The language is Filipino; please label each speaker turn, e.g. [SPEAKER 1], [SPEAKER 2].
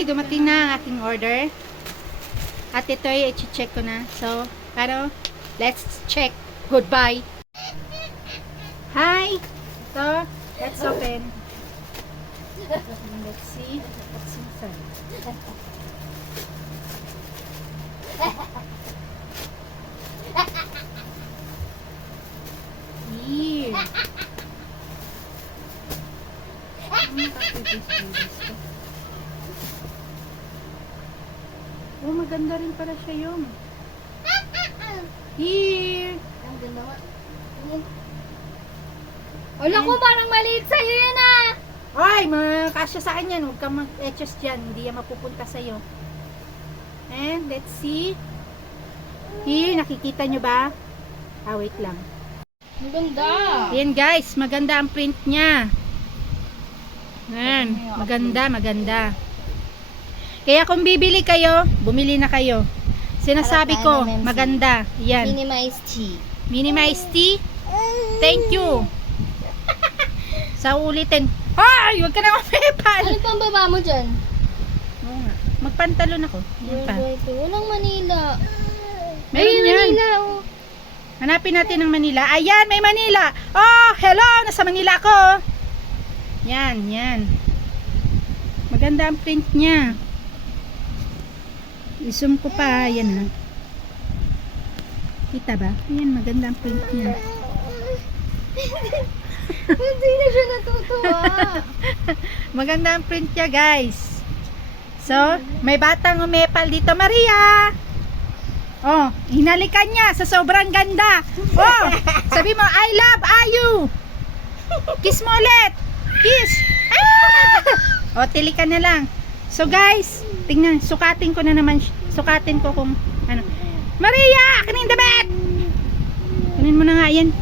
[SPEAKER 1] Okay, dumating na ang aking order. At ito ay i-check ko na. So, pero, let's check. Goodbye. Hi! Ito, let's open. Let's see what's inside. Here. Ano nakapipis-pipis ko? Oh, maganda rin para siya yung. Here.
[SPEAKER 2] Ang ganda nga. Wala ko parang maliit sa'yo yan ah.
[SPEAKER 1] Ay, makasya sa akin yan. Huwag kang mag-etches dyan. Hindi yan mapupunta sa'yo. And, let's see. Here, nakikita nyo ba? Ah, wait lang.
[SPEAKER 2] Ang ganda.
[SPEAKER 1] Yan guys, maganda ang print niya. Yan, maganda, maganda. Kaya kung bibili kayo, bumili na kayo. Sinasabi ko,
[SPEAKER 2] ng
[SPEAKER 1] maganda. Yan.
[SPEAKER 2] Minimized tea.
[SPEAKER 1] Minimize tea. Thank you. Sa ulitin. Ay, wag ka na mapepal.
[SPEAKER 2] Ano pang baba mo dyan?
[SPEAKER 1] Oo nga. Magpantalon ako. Yan pa.
[SPEAKER 2] Walang Manila.
[SPEAKER 1] Meron yan.
[SPEAKER 2] Manila oh.
[SPEAKER 1] Hanapin natin ang Manila. Ayan, may Manila. Oh, hello, nasa Manila ako. Yan, yan. Maganda ang print niya. I-zoom ko pa, yan ha. Kita ba? Yan, maganda ang print niya.
[SPEAKER 2] Hindi na siya natutuwa.
[SPEAKER 1] Maganda ang print niya, guys. So, may batang umepal dito, Maria. Oh, hinalikan niya sa sobrang ganda. Oh, sabi mo, I love Ayu. Kiss mo ulit. Kiss. Ah! Oh, tilikan na lang. So, guys, tingnan, sukatin ko na naman. Sukatin ko kung ano. Maria, yung damit. Kunin mo na nga yan.